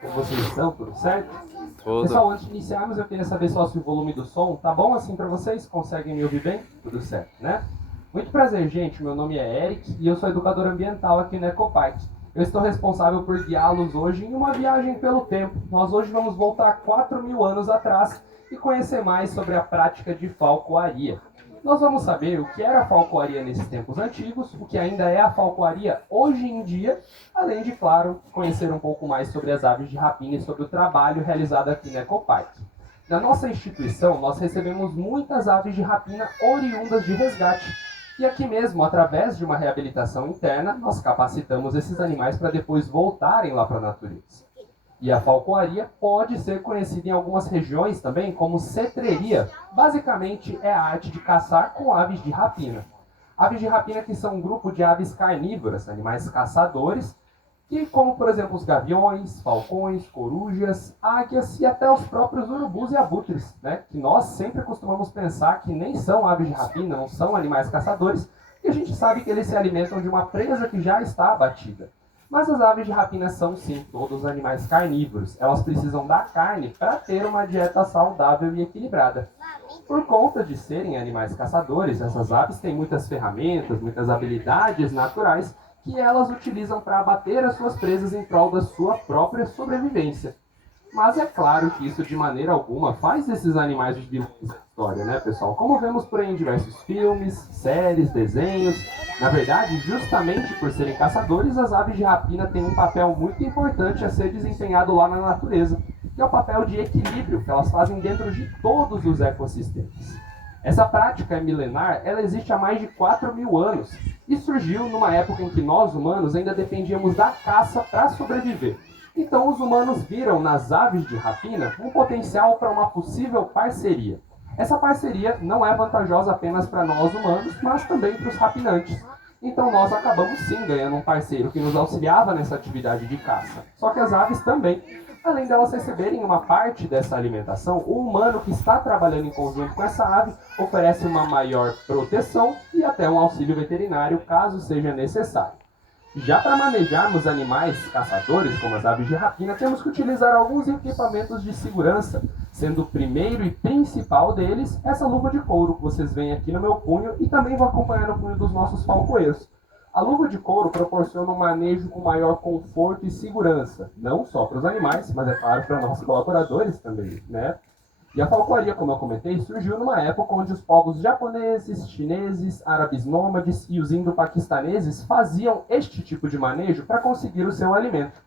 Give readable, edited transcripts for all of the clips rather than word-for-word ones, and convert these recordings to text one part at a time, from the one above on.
Como vocês estão? Tudo certo? Tudo. Pessoal, antes de iniciarmos, eu queria saber só se o volume do som tá bom assim para vocês? Conseguem me ouvir bem? Tudo certo, né? Muito prazer, gente. Meu nome é Eric e eu sou educador ambiental aqui na Ecopark. Eu estou responsável por guiá-los hoje em uma viagem pelo tempo. Nós hoje vamos voltar 4.000 anos atrás e conhecer mais sobre a prática de falcoaria. Nós vamos saber o que era a falcoaria nesses tempos antigos, o que ainda é a falcoaria hoje em dia, além de, claro, conhecer um pouco mais sobre as aves de rapina e sobre o trabalho realizado aqui na Ecopark. Na nossa instituição, nós recebemos muitas aves de rapina oriundas de resgate, e aqui mesmo, através de uma reabilitação interna, nós capacitamos esses animais para depois voltarem lá para a natureza. E a falcoaria pode ser conhecida em algumas regiões também como cetreria. Basicamente é a arte de caçar com aves de rapina. Aves de rapina que são um grupo de aves carnívoras, animais caçadores, que como por exemplo os gaviões, falcões, corujas, águias e até os próprios urubus e abutres, né? Que nós sempre costumamos pensar que nem são aves de rapina, não são animais caçadores, e a gente sabe que eles se alimentam de uma presa que já está abatida. Mas as aves de rapina são, sim, todos animais carnívoros. Elas precisam da carne para ter uma dieta saudável e equilibrada. Por conta de serem animais caçadores, essas aves têm muitas ferramentas, muitas habilidades naturais que elas utilizam para abater as suas presas em prol da sua própria sobrevivência. Mas é claro que isso de maneira alguma faz desses animais os vilões da história, né, pessoal? Como vemos por aí em diversos filmes, séries, desenhos. Na verdade, justamente por serem caçadores, as aves de rapina têm um papel muito importante a ser desempenhado lá na natureza, que é o papel de equilíbrio que elas fazem dentro de todos os ecossistemas. Essa prática milenar, ela existe há mais de 4.000 anos e surgiu numa época em que nós, humanos, ainda dependíamos da caça para sobreviver. Então os humanos viram nas aves de rapina um potencial para uma possível parceria. Essa parceria não é vantajosa apenas para nós humanos, mas também para os rapinantes. Então nós acabamos sim ganhando um parceiro que nos auxiliava nessa atividade de caça. Só que as aves também. Além delas receberem uma parte dessa alimentação, o humano que está trabalhando em conjunto com essa ave oferece uma maior proteção e até um auxílio veterinário caso seja necessário. Já para manejarmos animais caçadores, como as aves de rapina, temos que utilizar alguns equipamentos de segurança, sendo o primeiro e principal deles essa luva de couro que vocês veem aqui no meu punho e também vou acompanhar no punho dos nossos falcoeiros. A luva de couro proporciona um manejo com maior conforto e segurança, não só para os animais, mas é claro para nossos colaboradores também, né? E a falcoaria, como eu comentei, surgiu numa época onde os povos japoneses, chineses, árabes nômades e os indo-paquistaneses faziam este tipo de manejo para conseguir o seu alimento.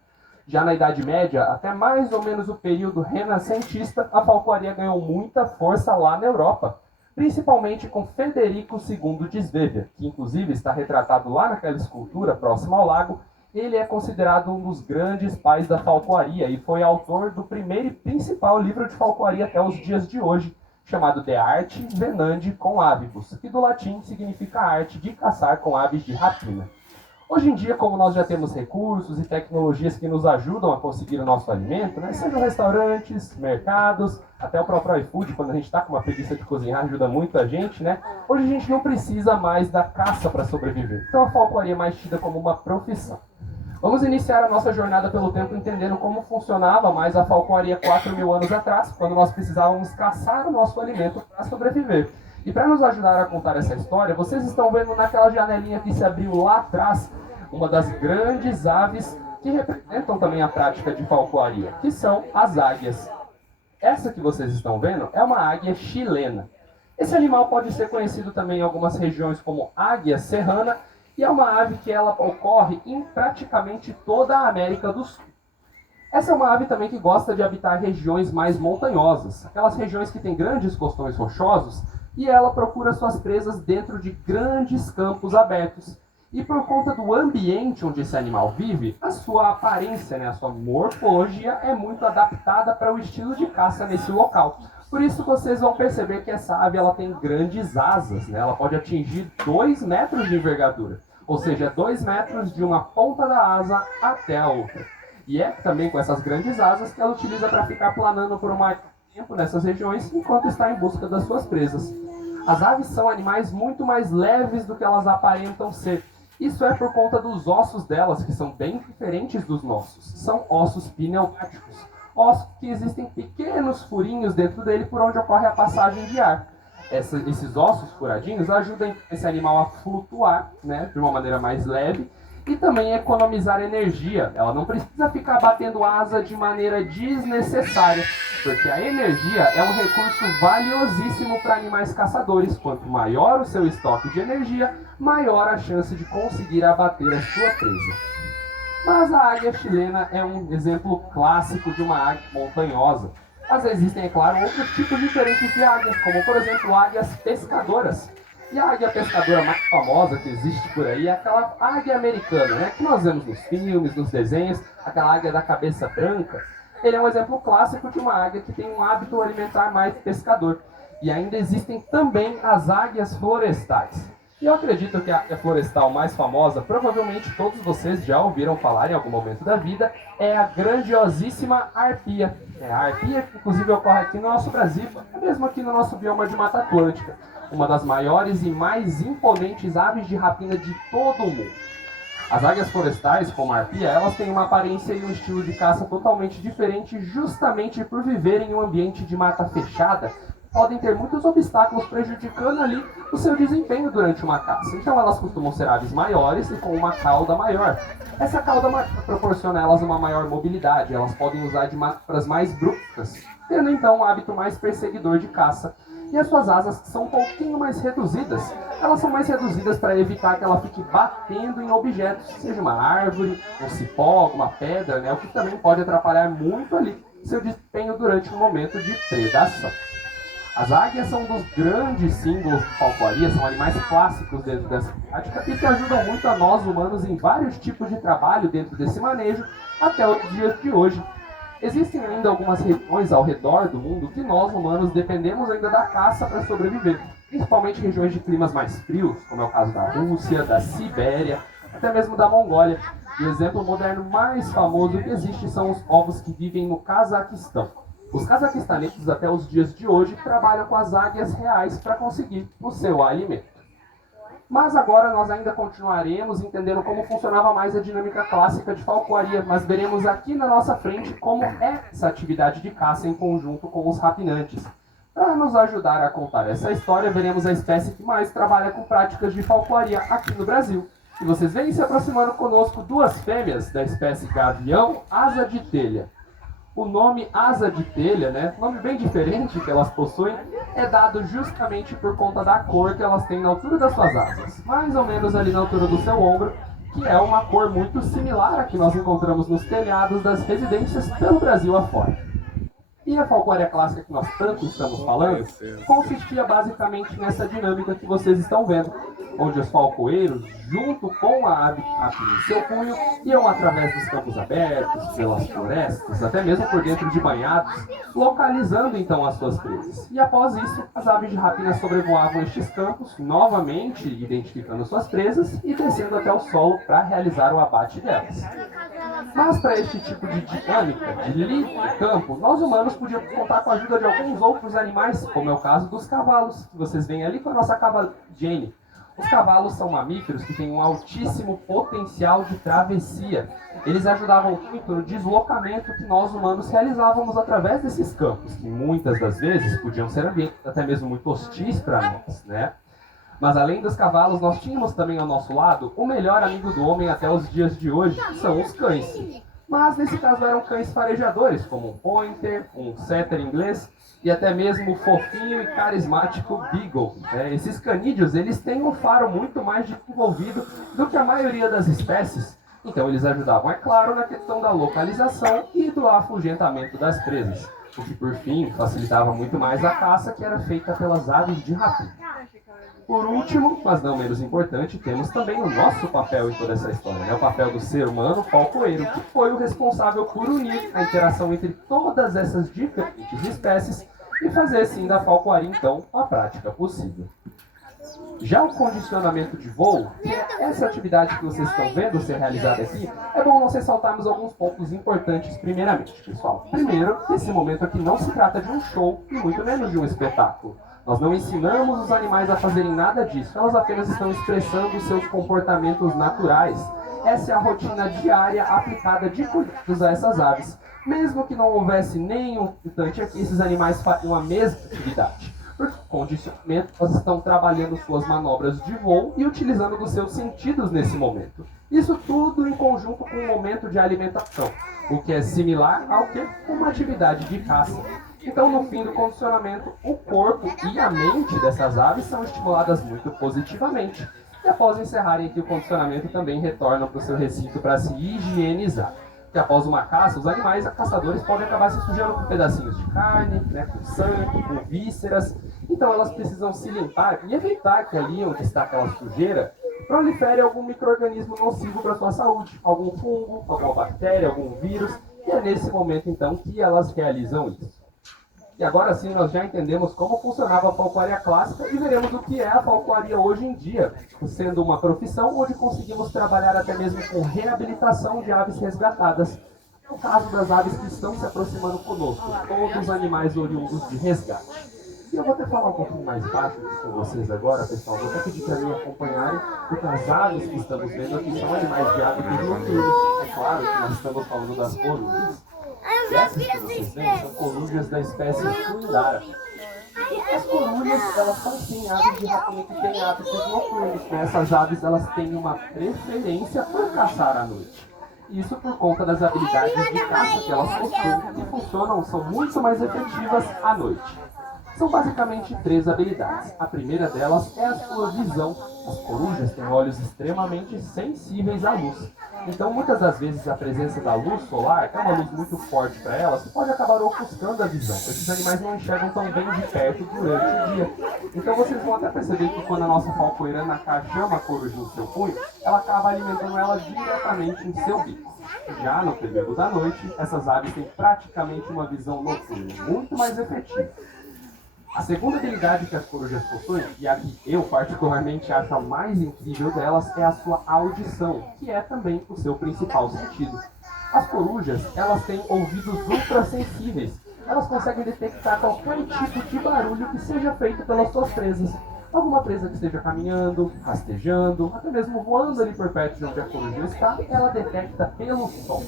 Já na Idade Média, até mais ou menos o período renascentista, a falcoaria ganhou muita força lá na Europa, principalmente com Federico II de Svevia, que inclusive está retratado lá naquela escultura próxima ao lago. Ele é considerado um dos grandes pais da falcoaria e foi autor do primeiro e principal livro de falcoaria até os dias de hoje, chamado De Arte Venandi com Avibus, que do latim significa a arte de caçar com aves de rapina. Hoje em dia, como nós já temos recursos e tecnologias que nos ajudam a conseguir o nosso alimento, né? Sejam restaurantes, mercados, até o próprio iFood, quando a gente está com uma preguiça de cozinhar, ajuda muito a gente, né? Hoje a gente não precisa mais da caça para sobreviver. Então a falcoaria é mais tida como uma profissão. Vamos iniciar a nossa jornada pelo tempo entendendo como funcionava mais a falcoaria 4.000 anos atrás, quando nós precisávamos caçar o nosso alimento para sobreviver. E para nos ajudar a contar essa história, vocês estão vendo naquela janelinha que se abriu lá atrás, uma das grandes aves que representam também a prática de falcoaria, que são as águias. Essa que vocês estão vendo é uma águia chilena. Esse animal pode ser conhecido também em algumas regiões como águia serrana, e é uma ave que ela ocorre em praticamente toda a América do Sul. Essa é uma ave também que gosta de habitar regiões mais montanhosas, aquelas regiões que têm grandes costões rochosos, e ela procura suas presas dentro de grandes campos abertos. E por conta do ambiente onde esse animal vive, a sua aparência, né, a sua morfologia é muito adaptada para o estilo de caça nesse local. Por isso vocês vão perceber que essa ave ela tem grandes asas, né? Ela pode atingir 2 metros de envergadura, ou seja, 2 metros de uma ponta da asa até a outra. E é também com essas grandes asas que ela utiliza para ficar planando por mais tempo nessas regiões enquanto está em busca das suas presas. As aves são animais muito mais leves do que elas aparentam ser. Isso é por conta dos ossos delas, que são bem diferentes dos nossos. São ossos pneumáticos. Ossos que existem pequenos furinhos dentro dele por onde ocorre a passagem de ar. Esses ossos furadinhos ajudam esse animal a flutuar, né, de uma maneira mais leve e também economizar energia. Ela não precisa ficar batendo asa de maneira desnecessária, porque a energia é um recurso valiosíssimo para animais caçadores. Quanto maior o seu estoque de energia, maior a chance de conseguir abater a sua presa. Mas a águia chilena é um exemplo clássico de uma águia montanhosa. Mas existem, é claro, outros tipos diferentes de águias, como por exemplo águias pescadoras. E a águia pescadora mais famosa que existe por aí é aquela águia americana, né? Que nós vemos nos filmes, nos desenhos, aquela águia da cabeça branca. Ele é um exemplo clássico de uma águia que tem um hábito alimentar mais pescador. E ainda existem também as águias florestais. E eu acredito que a águia florestal mais famosa, provavelmente todos vocês já ouviram falar em algum momento da vida, é a grandiosíssima arpia. A arpia, que inclusive ocorre aqui no nosso Brasil, mesmo aqui no nosso bioma de Mata Atlântica. Uma das maiores e mais imponentes aves de rapina de todo o mundo. As águias florestais, como a arpia, elas têm uma aparência e um estilo de caça totalmente diferente, justamente por viverem em um ambiente de mata fechada, podem ter muitos obstáculos prejudicando ali o seu desempenho durante uma caça. Então elas costumam ser aves maiores e com uma cauda maior. Essa cauda proporciona a elas uma maior mobilidade, elas podem usar de manobras mais bruscas, tendo então um hábito mais perseguidor de caça. E as suas asas são um pouquinho mais reduzidas. Elas são mais reduzidas para evitar que ela fique batendo em objetos, seja uma árvore, um cipó, alguma pedra, né? O que também pode atrapalhar muito ali seu desempenho durante um momento de predação. As águias são um dos grandes símbolos de falcoaria, são animais clássicos dentro dessa prática e que ajudam muito a nós humanos em vários tipos de trabalho dentro desse manejo até os dias de hoje. Existem ainda algumas regiões ao redor do mundo que nós humanos dependemos ainda da caça para sobreviver, principalmente regiões de climas mais frios, como é o caso da Rússia, da Sibéria, até mesmo da Mongólia. E o exemplo moderno mais famoso que existe são os povos que vivem no Cazaquistão. Os cazaquistaneses, até os dias de hoje, trabalham com as águias reais para conseguir o seu alimento. Mas agora nós ainda continuaremos entendendo como funcionava mais a dinâmica clássica de falcoaria, mas veremos aqui na nossa frente como é essa atividade de caça em conjunto com os rapinantes. Para nos ajudar a contar essa história, veremos a espécie que mais trabalha com práticas de falcoaria aqui no Brasil. E vocês vêm se aproximando conosco duas fêmeas da espécie gavião asa de telha. O nome asa de telha, né, nome bem diferente que elas possuem, é dado justamente por conta da cor que elas têm na altura das suas asas, mais ou menos ali na altura do seu ombro, que é uma cor muito similar à que nós encontramos nos telhados das residências pelo Brasil afora. E a falcoaria clássica que nós tanto estamos falando consistia basicamente nessa dinâmica que vocês estão vendo, onde os falcoeiros, junto com a ave em seu punho, iam através dos campos abertos, pelas florestas, até mesmo por dentro de banhados, localizando então as suas presas. E após isso, as aves de rapina sobrevoavam estes campos, novamente identificando suas presas e descendo até o solo para realizar o abate delas. Mas para este tipo de dinâmica, de livre campo, nós humanos podíamos contar com a ajuda de alguns outros animais, como é o caso dos cavalos, que vocês veem ali com a nossa cavalo Jenny. Os cavalos são mamíferos que têm um altíssimo potencial de travessia. Eles ajudavam muito no deslocamento que nós humanos realizávamos através desses campos, que muitas das vezes podiam ser ambientes até mesmo muito hostis para nós, né? Mas além dos cavalos, nós tínhamos também ao nosso lado o melhor amigo do homem até os dias de hoje, que são os cães. Mas nesse caso eram cães farejadores, como um pointer, um setter inglês e até mesmo o fofinho e carismático Beagle. Esses canídeos, eles têm um faro muito mais desenvolvido do que a maioria das espécies. Então eles ajudavam, é claro, na questão da localização e do afugentamento das presas. O que, por fim, facilitava muito mais a caça que era feita pelas aves de rapina. Por último, mas não menos importante, temos também o nosso papel em toda essa história, né? O papel do ser humano falcoeiro, que foi o responsável por unir a interação entre todas essas diferentes espécies e fazer sim da falcoaria, então, a prática possível. Já o condicionamento de voo, que é essa atividade que vocês estão vendo ser realizada aqui, é bom nós ressaltarmos alguns pontos importantes primeiramente, pessoal. Primeiro, esse momento aqui não se trata de um show e muito menos de um espetáculo. Nós não ensinamos os animais a fazerem nada disso, elas apenas estão expressando seus comportamentos naturais. Essa é a rotina diária aplicada de cuidados a essas aves. Mesmo que não houvesse nenhum visitante aqui, esses animais fariam a mesma atividade. Por condicionamento, elas estão trabalhando suas manobras de voo e utilizando dos seus sentidos nesse momento. Isso tudo em conjunto com um momento de alimentação, o que é similar ao que uma atividade de caça. Então, no fim do condicionamento, o corpo e a mente dessas aves são estimuladas muito positivamente. E após encerrarem aqui o condicionamento, também retornam para o seu recinto para se higienizar. Que após uma caça, os animais caçadores podem acabar se sujando com pedacinhos de carne, né, com sangue, com vísceras. Então elas precisam se limpar e evitar que ali onde está aquela sujeira prolifere algum micro-organismo nocivo para a sua saúde, algum fungo, alguma bactéria, algum vírus. E é nesse momento então que elas realizam isso. E agora sim nós já entendemos como funcionava a falcoaria clássica e veremos o que é a falcoaria hoje em dia, sendo uma profissão onde conseguimos trabalhar até mesmo com reabilitação de aves resgatadas. É o caso das aves que estão se aproximando conosco, todos os animais oriundos de resgate. E eu vou até falar um pouquinho mais baixo com vocês agora, pessoal. Vou até pedir para me acompanharem, porque as aves que estamos vendo aqui são animais de hábitos noturnos. É claro que nós estamos falando das corujas. Essas que vocês veem são corujas da espécie Suindara. As corujas, elas são sim aves de rapina que têm hábitos noturnos. Essas aves, elas têm uma preferência por caçar à noite. Isso por conta das habilidades de caça que elas possuem, que funcionam, são muito mais efetivas à noite. São basicamente 3 habilidades. A primeira delas é a sua visão. As corujas têm olhos extremamente sensíveis à luz. Então, muitas das vezes, a presença da luz solar é uma luz muito forte para elas, que pode acabar ofuscando a visão. Esses animais não enxergam tão bem de perto durante o dia. Então, vocês vão até perceber que quando a nossa falcoeirana chama a coruja no seu punho, ela acaba alimentando ela diretamente em seu bico. Já no período da noite, essas aves têm praticamente uma visão noturna, muito mais efetiva. A segunda habilidade que as corujas possuem, e a que eu particularmente acho a mais incrível delas, é a sua audição, que é também o seu principal sentido. As corujas, elas têm ouvidos ultrassensíveis. Elas conseguem detectar qualquer tipo de barulho que seja feito pelas suas presas. Alguma presa que esteja caminhando, rastejando, até mesmo voando ali por perto de onde a coruja está, ela detecta pelo som.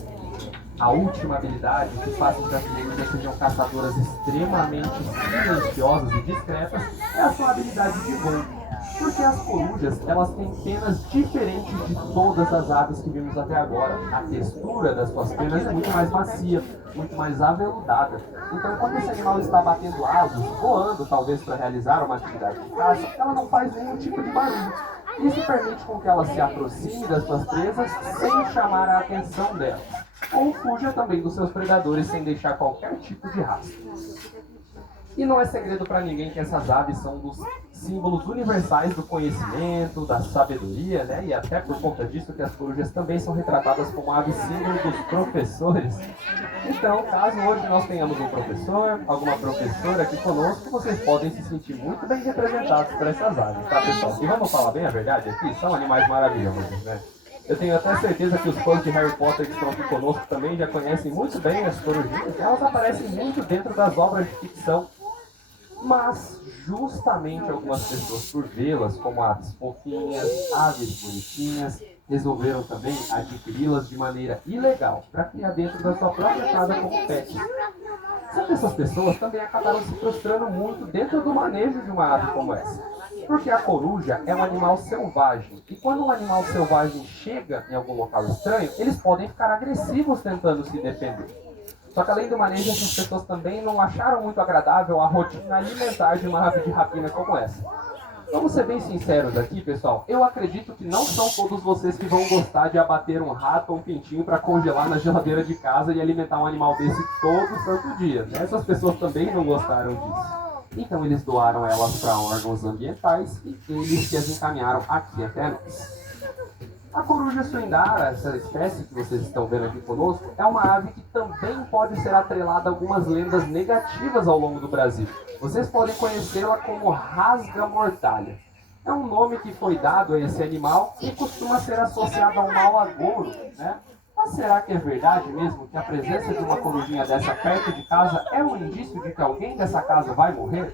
A última habilidade que faz com que as corujas sejam caçadoras extremamente silenciosas e discretas é a sua habilidade de voo. Porque as corujas, elas têm penas diferentes de todas as aves que vimos até agora. A textura das suas penas é muito mais macia, muito mais aveludada. Então, quando esse animal está batendo asas, voando talvez para realizar uma atividade de caça, ela não faz nenhum tipo de barulho. Isso permite com que ela se aproxime das suas presas sem chamar a atenção delas. Ou fuja também dos seus predadores sem deixar qualquer tipo de rastro. E não é segredo para ninguém que essas aves são dos símbolos universais do conhecimento, da sabedoria, né? E até por conta disso que as corujas também são retratadas como aves símbolo dos professores. Então, caso hoje nós tenhamos um professor, alguma professora aqui conosco, vocês podem se sentir muito bem representados por essas aves, tá, pessoal? E vamos falar bem a verdade aqui, são animais maravilhosos, né? Eu tenho até certeza que os fãs de Harry Potter que estão aqui conosco também já conhecem muito bem as corujinhas. Elas aparecem muito dentro das obras de ficção. Mas, justamente algumas pessoas, por vê-las como aves fofinhas, aves bonitinhas, resolveram também adquiri-las de maneira ilegal, para criar dentro da sua própria casa como pet. Só que essas pessoas também acabaram se frustrando muito dentro do manejo de uma ave como essa. Porque a coruja é um animal selvagem, e quando um animal selvagem chega em algum local estranho, eles podem ficar agressivos tentando se defender. Só que além do manejo, essas pessoas também não acharam muito agradável a rotina alimentar de uma ave de rapina como essa. Vamos ser bem sinceros aqui, pessoal. Eu acredito que não são todos vocês que vão gostar de abater um rato ou um pintinho para congelar na geladeira de casa e alimentar um animal desse todo santo dia. Essas pessoas também não gostaram disso. Então eles doaram elas para órgãos ambientais e eles que as encaminharam aqui até nós. A coruja suindara, essa espécie que vocês estão vendo aqui conosco, é uma ave que também pode ser atrelada a algumas lendas negativas ao longo do Brasil. Vocês podem conhecê-la como rasga-mortalha. É um nome que foi dado a esse animal e costuma ser associado a um mau agouro, né? Mas será que é verdade mesmo que a presença de uma corujinha dessa perto de casa é um indício de que alguém dessa casa vai morrer?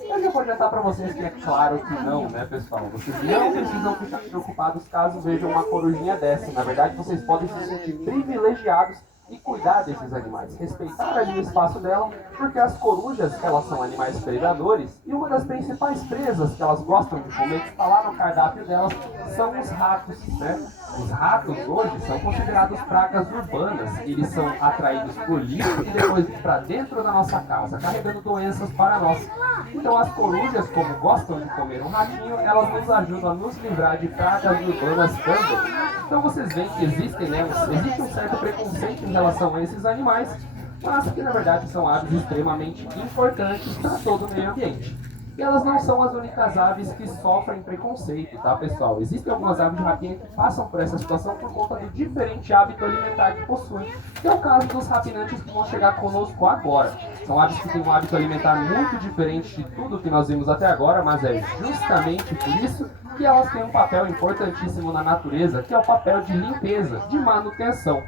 Eu já vou adiantar para vocês que é claro que não, né, pessoal? Vocês não precisam ficar preocupados caso vejam uma corujinha dessa. Na verdade, vocês podem se sentir privilegiados e cuidar desses animais, respeitar ali o espaço dela, porque as corujas, elas são animais predadores, e uma das principais presas que elas gostam de comer, que está lá no cardápio delas, são os ratos, né? Os ratos hoje são considerados pragas urbanas, eles são atraídos por lixo e depois para dentro da nossa casa, carregando doenças para nós. Então as corujas, como gostam de comer um ratinho, elas nos ajudam a nos livrar de pragas urbanas também. Então vocês veem que existe um certo preconceito em relação a esses animais, mas que na verdade são aves extremamente importantes para todo o meio ambiente. E elas não são as únicas aves que sofrem preconceito, tá, pessoal? Existem algumas aves de rapina que passam por essa situação por conta do diferente hábito alimentar que possuem, que é o caso dos rapinantes que vão chegar conosco agora. São aves que têm um hábito alimentar muito diferente de tudo que nós vimos até agora, mas é justamente por isso que elas têm um papel importantíssimo na natureza, que é o papel de limpeza, de manutenção.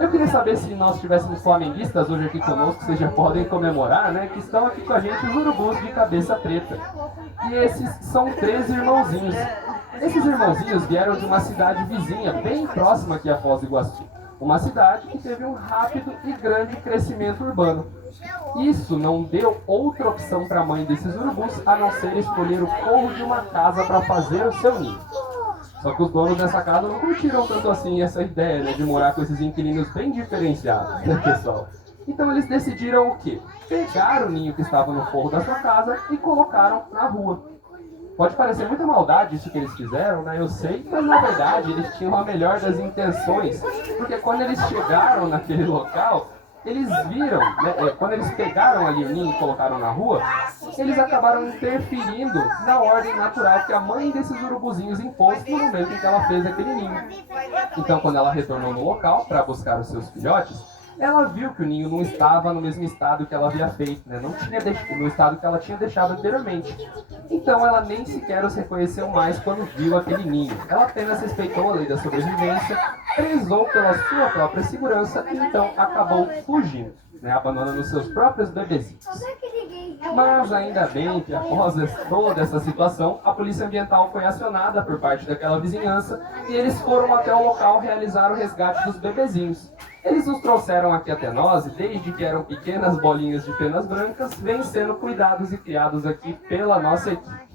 Eu queria saber se nós tivéssemos flamenguistas hoje aqui conosco, vocês já podem comemorar, né? Que estão aqui com a gente os urubus de cabeça preta. E esses são 3 irmãozinhos. Esses irmãozinhos vieram de uma cidade vizinha, bem próxima aqui a Foz do Iguaçu. Uma cidade que teve um rápido e grande crescimento urbano. Isso não deu outra opção para a mãe desses urubus a não ser escolher o forro de uma casa para fazer o seu ninho. Só que os donos dessa casa não curtiram tanto assim essa ideia, né, de morar com esses inquilinos bem diferenciados, né, pessoal? Então eles decidiram o quê? Pegaram o ninho que estava no forro da sua casa e colocaram na rua. Pode parecer muita maldade isso que eles fizeram, né? Eu sei, mas na verdade eles tinham a melhor das intenções, porque quando eles chegaram naquele local, eles viram, né, quando eles pegaram ali o ninho e colocaram na rua, eles acabaram interferindo na ordem natural que a mãe desses urubuzinhos impôs no momento em que ela fez aquele ninho. Então, quando ela retornou no local para buscar os seus filhotes, ela viu que o ninho não estava no mesmo estado que ela havia feito, né? Não tinha no estado que ela tinha deixado anteriormente. Então ela nem sequer os reconheceu mais quando viu aquele ninho. Ela apenas respeitou a lei da sobrevivência, prezou pela sua própria segurança e então acabou fugindo, né? Abandonando seus próprios bebezinhos. Mas ainda bem que após toda essa situação, a polícia ambiental foi acionada por parte daquela vizinhança e eles foram até o local realizar o resgate dos bebezinhos. Eles os trouxeram aqui até nós e desde que eram pequenas bolinhas de penas brancas, vêm sendo cuidados e criados aqui pela nossa equipe.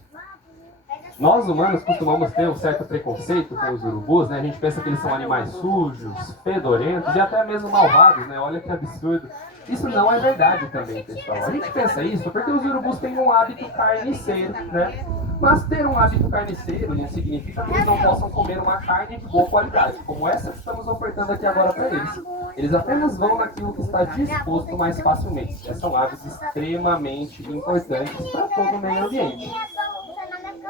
Nós humanos costumamos ter um certo preconceito com os urubus, né? A gente pensa que eles são animais sujos, fedorentos e até mesmo malvados, né? Olha que absurdo. Isso não é verdade também, pessoal. A gente pensa isso porque os urubus têm um hábito carniceiro, né? Mas ter um hábito carniceiro não significa que eles não possam comer uma carne de boa qualidade, como essa que estamos ofertando aqui agora para eles. Eles apenas vão naquilo que está disposto mais facilmente. São hábitos extremamente importantes para todo o meio ambiente.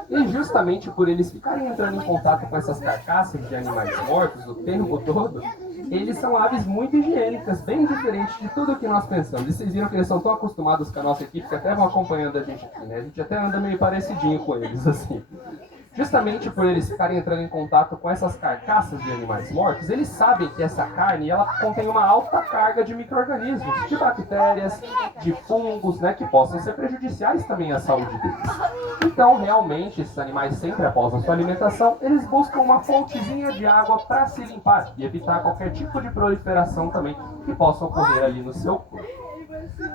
E justamente por eles ficarem entrando em contato com essas carcaças de animais mortos o tempo todo, eles são aves muito higiênicas, bem diferentes de tudo o que nós pensamos. E vocês viram que eles são tão acostumados com a nossa equipe que até vão acompanhando a gente aqui, né? A gente até anda meio parecidinho com eles, assim. Justamente por eles ficarem entrando em contato com essas carcaças de animais mortos, eles sabem que essa carne ela contém uma alta carga de micro-organismos, de bactérias, de fungos, né, que possam ser prejudiciais também à saúde deles. Então, realmente, esses animais sempre após a sua alimentação, eles buscam uma fontezinha de água para se limpar e evitar qualquer tipo de proliferação também que possa ocorrer ali no seu corpo.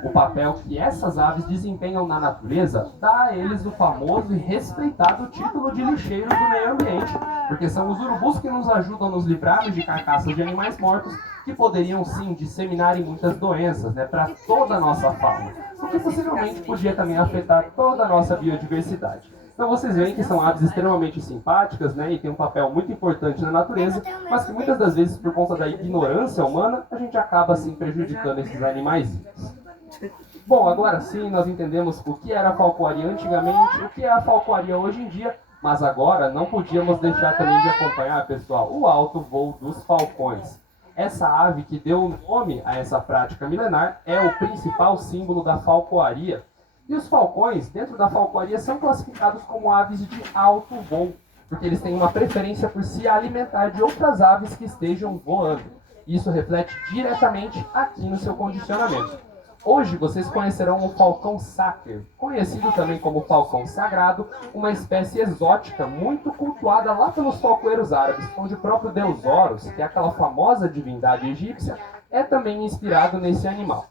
O papel que essas aves desempenham na natureza dá a eles o famoso e respeitado título de lixeiros do meio ambiente, porque são os urubus que nos ajudam a nos livrarmos de carcaças de animais mortos que poderiam sim disseminar muitas doenças, né, para toda a nossa fauna, o que possivelmente podia também afetar toda a nossa biodiversidade. Então vocês veem que são aves extremamente simpáticas, né, e tem um papel muito importante na natureza, mas que muitas das vezes, por conta da ignorância humana, a gente acaba assim prejudicando esses animaizinhos. Bom, agora sim nós entendemos o que era a falcoaria antigamente, o que é a falcoaria hoje em dia, mas agora não podíamos deixar também de acompanhar, pessoal, o alto voo dos falcões. Essa ave que deu nome a essa prática milenar é o principal símbolo da falcoaria. E os falcões, dentro da falcoaria, são classificados como aves de alto voo, porque eles têm uma preferência por se alimentar de outras aves que estejam voando. Isso reflete diretamente aqui no seu condicionamento. Hoje vocês conhecerão o falcão saker, conhecido também como falcão sagrado, uma espécie exótica muito cultuada lá pelos falcoeiros árabes, onde o próprio deus Horus, que é aquela famosa divindade egípcia, é também inspirado nesse animal.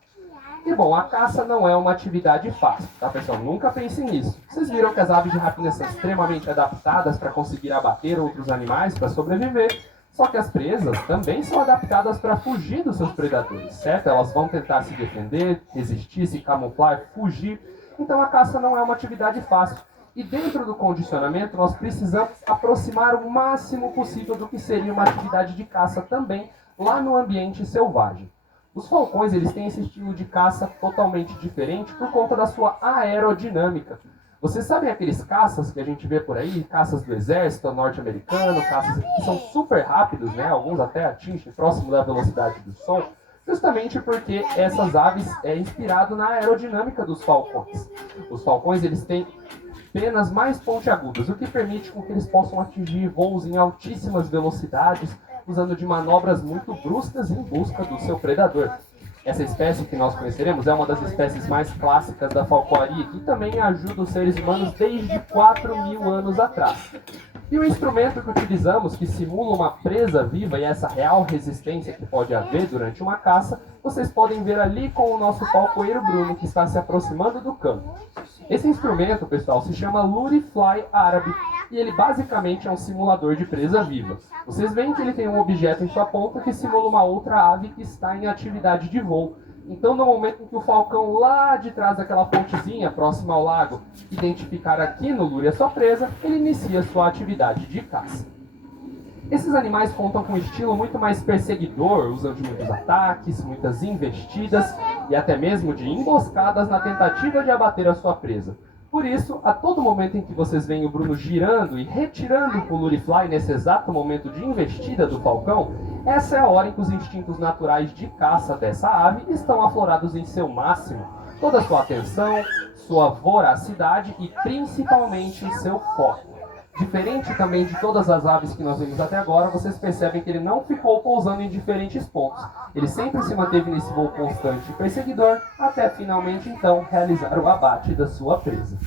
E bom, a caça não é uma atividade fácil, tá pessoal? Nunca pense nisso. Vocês viram que as aves de rapina são extremamente adaptadas para conseguir abater outros animais para sobreviver, só que as presas também são adaptadas para fugir dos seus predadores, certo? Elas vão tentar se defender, resistir, se camuflar, fugir. Então a caça não é uma atividade fácil. E dentro do condicionamento nós precisamos aproximar o máximo possível do que seria uma atividade de caça também lá no ambiente selvagem. Os falcões eles têm esse estilo de caça totalmente diferente por conta da sua aerodinâmica. Vocês sabem aqueles caças que a gente vê por aí, caças do exército norte-americano, caças que são super rápidos, né? Alguns até atingem próximo da velocidade do som, justamente porque essas aves é inspirado na aerodinâmica dos falcões. Os falcões eles têm penas mais pontiagudas, o que permite com que eles possam atingir voos em altíssimas velocidades, usando de manobras muito bruscas em busca do seu predador. Essa espécie que nós conheceremos é uma das espécies mais clássicas da falcoaria, que também ajuda os seres humanos desde 4.000 anos atrás. E o instrumento que utilizamos, que simula uma presa viva e essa real resistência que pode haver durante uma caça, vocês podem ver ali com o nosso falcoeiro Bruno, que está se aproximando do campo. Esse instrumento, pessoal, se chama Lure Fly árabe e ele basicamente é um simulador de presa viva. Vocês veem que ele tem um objeto em sua ponta que simula uma outra ave que está em atividade de voo. Então, no momento em que o falcão lá de trás daquela pontezinha, próxima ao lago, identificar aqui no lure a sua presa, ele inicia sua atividade de caça. Esses animais contam com um estilo muito mais perseguidor, usam de muitos ataques, muitas investidas e até mesmo de emboscadas na tentativa de abater a sua presa. Por isso, a todo momento em que vocês veem o Bruno girando e retirando o Lure Fly nesse exato momento de investida do falcão, essa é a hora em que os instintos naturais de caça dessa ave estão aflorados em seu máximo. Toda a sua atenção, sua voracidade e principalmente o seu foco. Diferente também de todas as aves que nós vimos até agora, vocês percebem que ele não ficou pousando em diferentes pontos. Ele sempre se manteve nesse voo constante e perseguidor, até finalmente então realizar o abate da sua presa.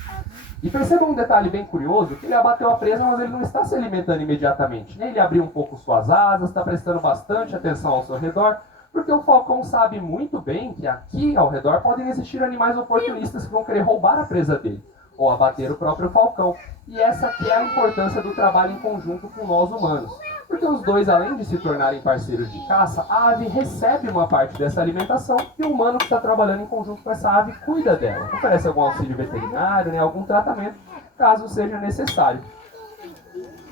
E percebam um detalhe bem curioso, que ele abateu a presa, mas ele não está se alimentando imediatamente, né? Ele abriu um pouco suas asas, está prestando bastante atenção ao seu redor, porque o falcão sabe muito bem que aqui ao redor podem existir animais oportunistas que vão querer roubar a presa dele, ou abater o próprio falcão. E essa aqui é a importância do trabalho em conjunto com nós humanos. Porque os dois, além de se tornarem parceiros de caça, a ave recebe uma parte dessa alimentação e o humano que está trabalhando em conjunto com essa ave cuida dela. Oferece algum auxílio veterinário, né, algum tratamento, caso seja necessário.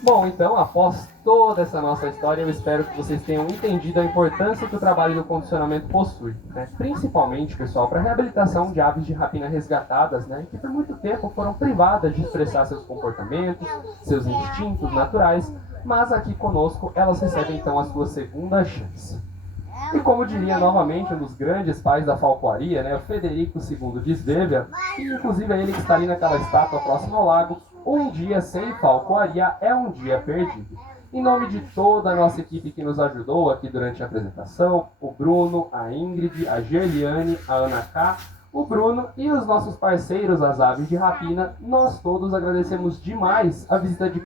Bom, então, após toda essa nossa história, eu espero que vocês tenham entendido a importância que o trabalho do condicionamento possui, né? Principalmente, pessoal, para a reabilitação de aves de rapina resgatadas, né? Que por muito tempo foram privadas de expressar seus comportamentos, seus instintos naturais, mas aqui conosco elas recebem então a sua segunda chance. E como diria novamente um dos grandes pais da falcoaria, né, o Frederico II de Svevia, que inclusive é ele que está ali naquela estátua próxima ao lago, um dia sem falcoaria é um dia perdido. Em nome de toda a nossa equipe que nos ajudou aqui durante a apresentação, o Bruno, a Ingrid, a Gerliane, a Ana K, o Bruno e os nossos parceiros, as aves de rapina, nós todos agradecemos demais a visita de